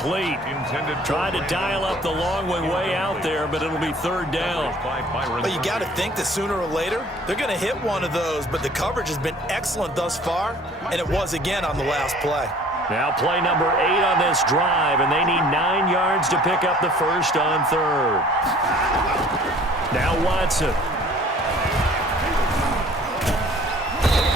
incomplete. Tried to dial up the long way out there, but it'll be third down. Well, you got to think that sooner or later they're going to hit one of those, but the coverage has been excellent thus far, and it was again on the last play. Now play number 8 on this drive, and they need 9 yards to pick up the first on third. Now Watson.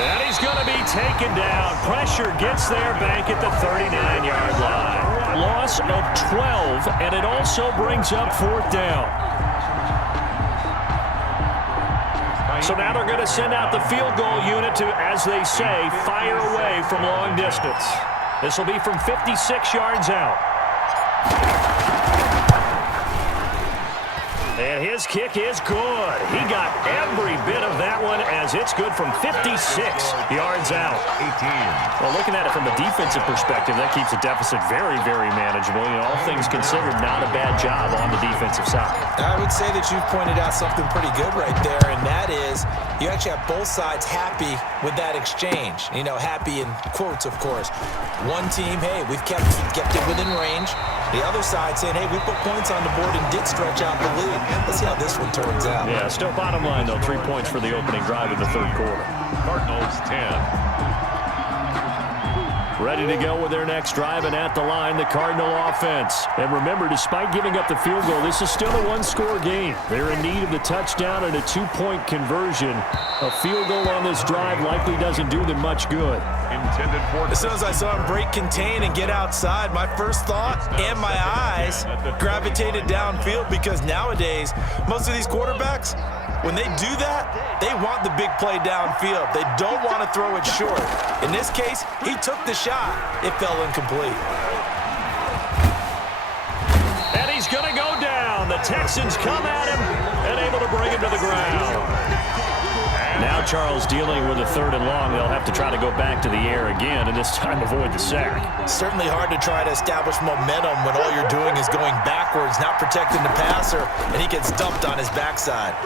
And he's going to be taken down. Pressure gets there back at the 39-yard line. Loss of 12, and it also brings up fourth down. So now they're going to send out the field goal unit to, as they say, fire away from long distance. This will be from 56 yards out. And his kick is good. He got every bit of that one as it's good from 56 yards out. 18. Well, looking at it from a defensive perspective, that keeps the deficit very, very manageable. You know, all things considered, not a bad job on the defensive side. I would say that you've pointed out something pretty good right there, and that is you actually have both sides happy with that exchange. You know, happy in quotes, of course. One team, hey, we've kept it within range. The other side saying, hey, we put points on the board and did stretch out the lead. Let's see how this one turns out. Yeah, still bottom line, though, 3 points for the opening drive in the third quarter. Cardinals 10. Ready to go with their next drive, and at the line, the Cardinal offense. And remember, despite giving up the field goal, this is still a one-score game. They're in need of the touchdown and a 2-point conversion. A field goal on this drive likely doesn't do them much good. Intended for. As soon as I saw him break contain and get outside, my first thought and my eyes gravitated downfield, because nowadays, most of these quarterbacks, when they do that, they want the big play downfield. They don't want to throw it short. In this case, he took the shot. It fell incomplete. And he's going to go down. The Texans come at him and able to bring him to the ground. Now Charles dealing with a third and long. They'll have to try to go back to the air again, and this time avoid the sack. Certainly hard to try to establish momentum when all you're doing is going backwards, not protecting the passer, and he gets dumped on his backside.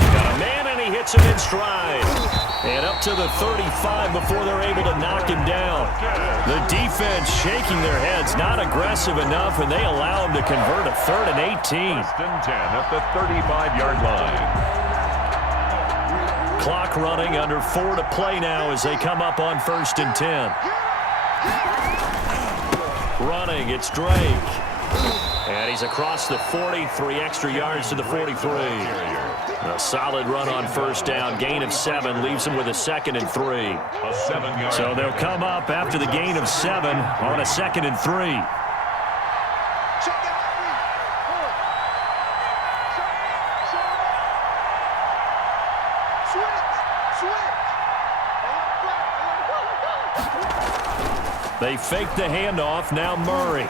Got a man, and he hits him in stride. And up to the 35 before they're able to knock him down. The defense shaking their heads, not aggressive enough, and they allow him to convert a 3rd and 18. First and 10 at the 35-yard line. Clock running, under 4 to play now as they come up on 1st and 10. Running, it's Drake. And he's across the 40, 3 extra yards to the 43. A solid run on first down, gain of 7, leaves him with a 2nd and 3. A 7-yard. So they'll come up after the gain of 7 on a 2nd and 3. They fake the handoff. Now Murray.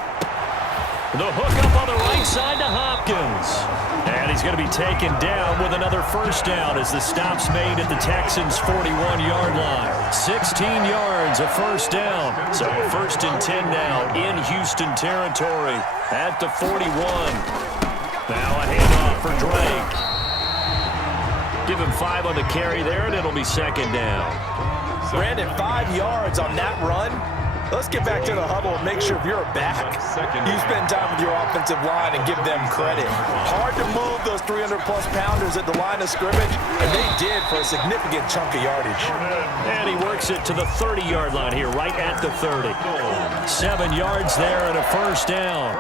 The hook up on the right side to Hopkins. And he's going to be taken down with another first down as the stop's made at the Texans' 41-yard line. 16 yards, a first down. So a 1st and 10 now in Houston territory at the 41. Now a handoff for Drake. Give him 5 on the carry there, and it'll be 2nd down. Brandon, 5 yards on that run. Let's get back to the huddle and make sure if you're a back, you spend time with your offensive line and give them credit. Hard to move those 300-plus pounders at the line of scrimmage, and they did for a significant chunk of yardage. And he works it to the 30-yard line here, right at the 30. 7 yards there and a first down.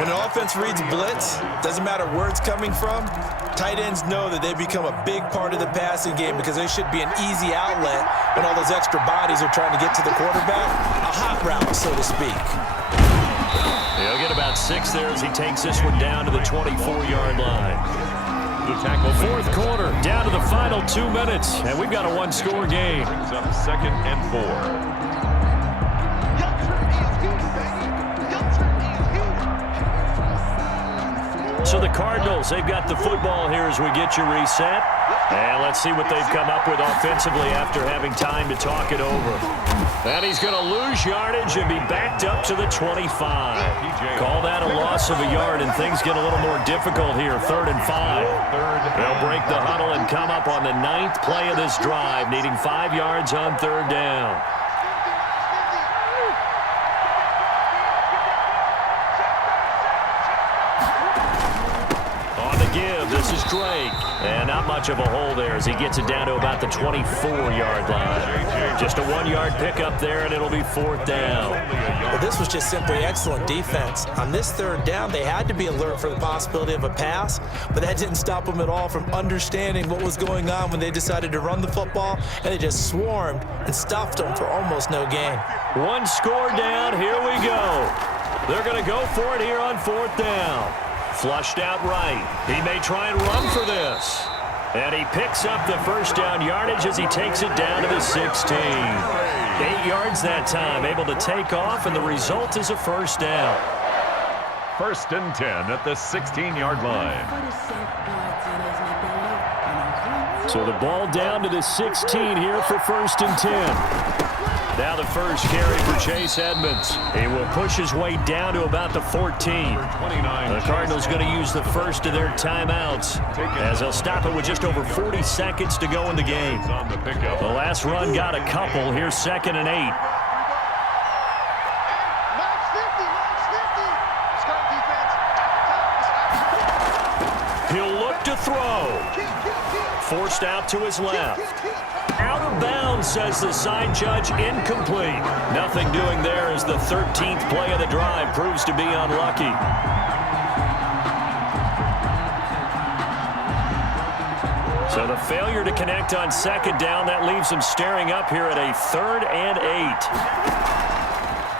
When an offense reads blitz, doesn't matter where it's coming from, tight ends know that they become a big part of the passing game because they should be an easy outlet when all those extra bodies are trying to get to the quarterback. A hot route, so to speak. He'll get about 6 there as he takes this one down to the 24-yard line. Fourth quarter, down to the final 2 minutes, and we've got a one-score game. Brings up 2nd and 4. So the Cardinals, they've got the football here as we get you reset. And let's see what they've come up with offensively after having time to talk it over. And he's going to lose yardage and be backed up to the 25. Call that a loss of a yard, and things get a little more difficult here. 3rd and 5. They'll break the huddle and come up on the 9th play of this drive, needing 5 yards on 3rd down. give. This is Drake. And not much of a hole there as he gets it down to about the 24-yard line. Just a 1-yard pickup there, and it'll be 4th down. Well, this was just simply excellent defense. On this 3rd down, they had to be alert for the possibility of a pass, but that didn't stop them at all from understanding what was going on when they decided to run the football, and they just swarmed and stuffed them for almost no gain. 1 score down. Here we go. They're going to go for it here on 4th down. Flushed out right. He may try and run for this. And he picks up the 1st down yardage as he takes it down to the 16. 8 yards that time, able to take off, and the result is a 1st down. 1st and 10 at the 16-yard line. So the ball down to the 16 here for 1st and 10. Now the first carry for Chase Edmonds. He will push his way down to about the 14. The Cardinals going to use the first of their timeouts as they'll stop it with just over 40 seconds to go in the game. The last run got a couple. Here's 2nd and 8. He'll look to throw. Forced out to his left. Out of bounds, says the side judge. Incomplete. Nothing doing there as the 13th play of the drive proves to be unlucky. So the failure to connect on 2nd down, that leaves him staring up here at a 3rd and 8.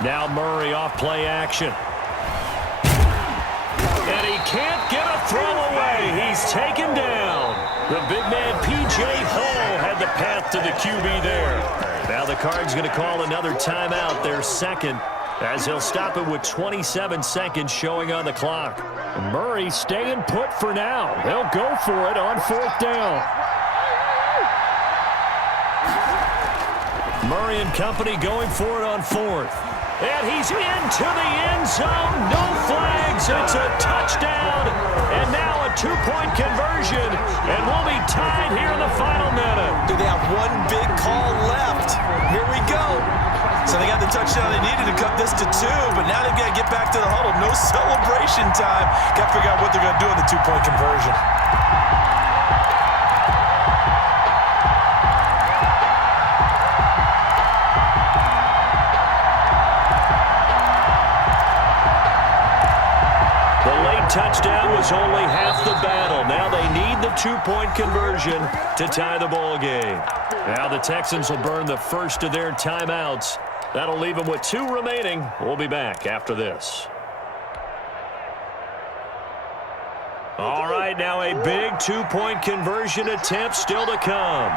Now Murray off play action. And he can't get a throw away. He's taken down. The big man, P.J. Hall, had the path to the QB there. Now the Cards going to call another timeout, their 2nd, as he'll stop it with 27 seconds showing on the clock. Murray staying put for now. They'll go for it on 4th down. Murray and company going for it on 4th. And he's into the end zone. No flags. It's a touchdown. And now a 2-point conversion. And we'll be tied here in the final minute. Do they have one big call left? Here we go. So they got the touchdown they needed to cut this to 2, but now they've got to get back to the huddle. No celebration time. Got to figure out what they're going to do on the 2-point conversion. Touchdown was only half the battle. Now they need the 2-point conversion to tie the ball game. Now the Texans will burn the first of their timeouts. That'll leave them with 2 remaining. We'll be back after this. All right, now a big 2-point conversion attempt still to come.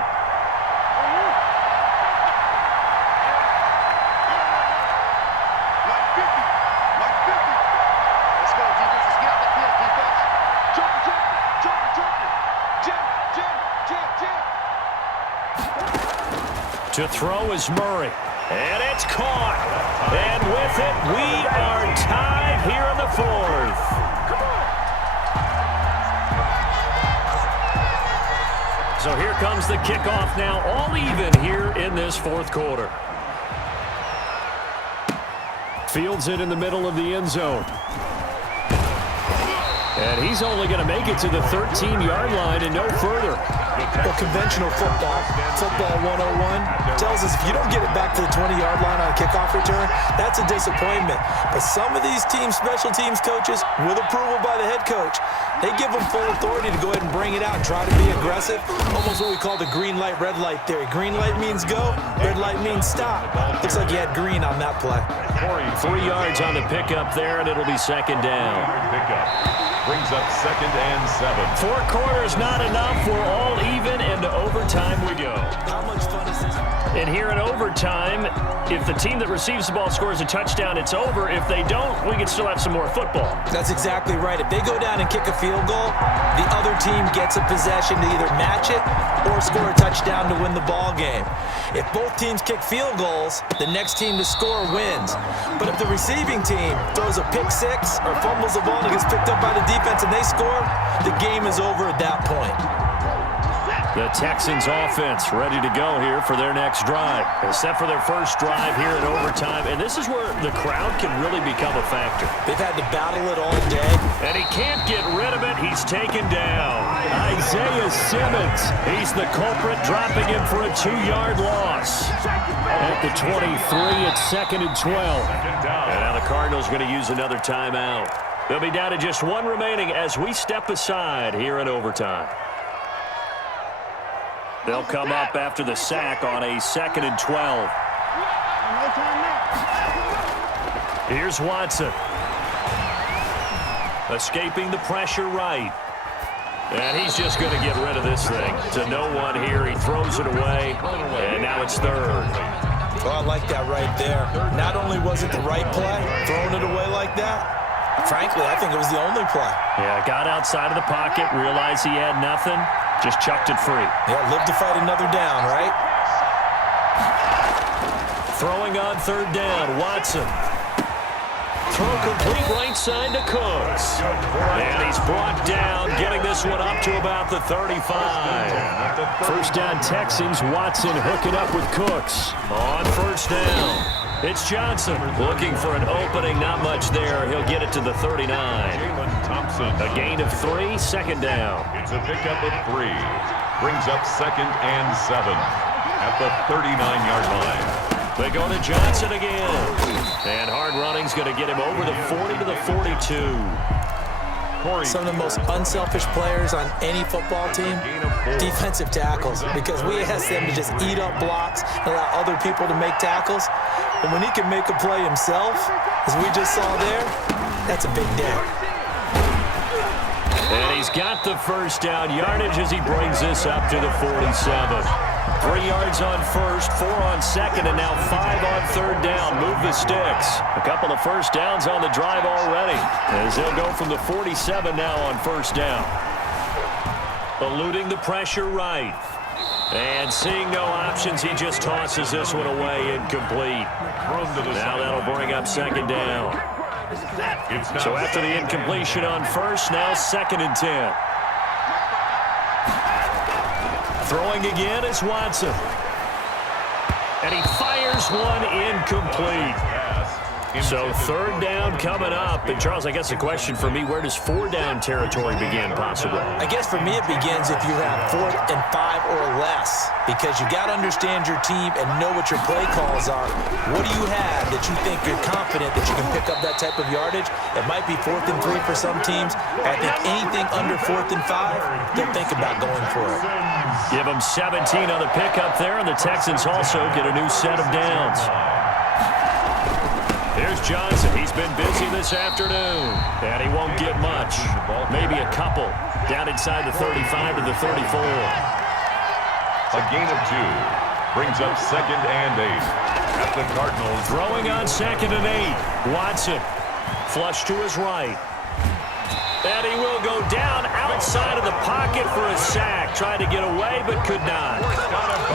To throw is Murray. And it's caught. And with it, we are tied here in the 4th. So here comes the kickoff now, all even here in this 4th quarter. Fields it in the middle of the end zone. And he's only going to make it to the 13-yard line and no further. Well, conventional football 101, tells us if you don't get it back to the 20-yard line on a kickoff return, that's a disappointment. But some of these special teams coaches, with approval by the head coach, they give them full authority to go ahead and bring it out and try to be aggressive. Almost what we call the green light, red light theory. Green light means go, red light means stop. Looks like he had green on that play. 3 yards on the pickup there, and it'll be 2nd down. Brings up 2nd and 7. 4 quarters not enough. We're all even, and to overtime we go. How much fun is this? And here in overtime, if the team that receives the ball scores a touchdown, it's over. If they don't, we can still have some more football. That's exactly right. If they go down and kick a field goal, the other team gets a possession to either match it or score a touchdown to win the ball game. If both teams kick field goals, the next team to score wins. But if the receiving team throws a pick 6 or fumbles the ball and gets picked up by the defense and they score, the game is over at that point. The Texans offense ready to go here for their next drive. They're set for their first drive here in overtime, and this is where the crowd can really become a factor. They've had to battle it all day. And he can't get rid of it. He's taken down. Isaiah Simmons. He's the culprit, dropping him for a 2-yard loss. At the 23, it's 2nd and 12. And now the Cardinals going to use another timeout. They'll be down to just one remaining as we step aside here in overtime. They'll come up after the sack on a 2nd and 12. Here's Watson. Escaping the pressure right. And he's just going to get rid of this thing. To no one here. He throws it away. And now it's 3rd. Well, I like that right there. Not only was it the right play, throwing it away like that, frankly, I think it was the only play. Yeah, got outside of the pocket, realized he had nothing, just chucked it free. Yeah, live to fight another down, right? Throwing on 3rd down, Watson. Throw complete right side to Cooks. And he's brought down, getting this one up to about the 35. First down Texans, Watson hooking up with Cooks. On 1st down, it's Johnson looking for an opening, not much there. He'll get it to the 39. A gain of 3, 2nd down. It's a pickup of 3. Brings up 2nd and 7 at the 39-yard line. They go to Johnson again. And hard running's going to get him over the 40 to the 42. Some of the most unselfish players on any football team, defensive tackles, because we ask them to just eat up blocks and allow other people to make tackles. And when he can make a play himself, as we just saw there, that's a big day. And he's got the first down yardage as he brings this up to the 47. 3 yards on 1st, 4 on 2nd, and now 5 on 3rd down. Move the sticks. A couple of first downs on the drive already, as they'll go from the 47 now on 1st down. Eluding the pressure right. And seeing no options, he just tosses this one away incomplete. Now that'll bring up 2nd down. So after the incompletion on 1st, now 2nd and 10. Throwing again is Watson. And he fires one incomplete. So 3rd down coming up. And Charles, I guess the question for me, where does 4 down territory begin possibly? I guess for me it begins if you have 4th and 5 or less, because you got to understand your team and know what your play calls are. What do you have that you think you're confident that you can pick up that type of yardage? It might be 4th and 3 for some teams. I think anything under 4th and 5, they'll think about going for it. Give them 17 on the pickup there, and the Texans also get a new set of downs. Here's Johnson. He's been busy this afternoon, and he won't get much. Maybe a couple. Down inside the 35 to the 34. A gain of 2. Brings up 2nd and 8 at the Cardinals. Throwing on 2nd and 8. Watson. Flush to his right. And he will go down outside of the pocket for a sack. Tried to get away, but could not.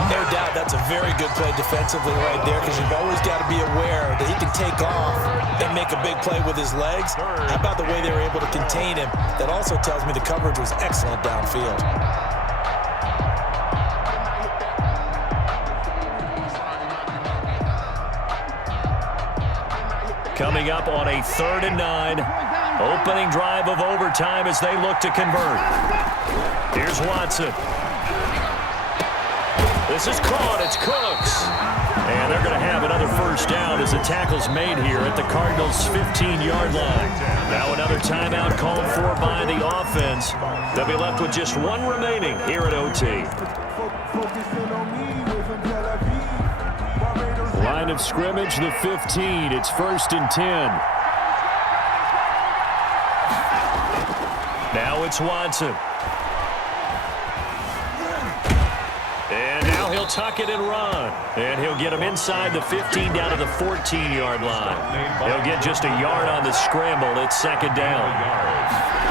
No doubt that's a very good play defensively right there, because you've always got to be aware that he can take off and make a big play with his legs. How about the way they were able to contain him? That also tells me the coverage was excellent downfield. Coming up on a 3rd and 9. Opening drive of overtime as they look to convert. Here's Watson. This is caught. It's Cooks. And they're going to have another first down as the tackle's made here at the Cardinals' 15-yard line. Now another timeout called for by the offense. They'll be left with just 1 remaining here at OT. Line of scrimmage, the 15. It's 1st and 10. Now it's Watson. And now he'll tuck it and run. And he'll get him inside the 15 down to the 14-yard line. He'll get just a yard on the scramble. It's 2nd down.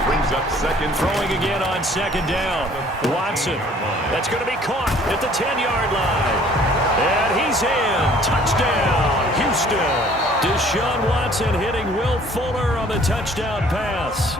Brings up 2nd. Throwing again on 2nd down. Watson. That's going to be caught at the 10-yard line. And he's in. Touchdown, Houston. Deshaun Watson hitting Will Fuller on the touchdown pass.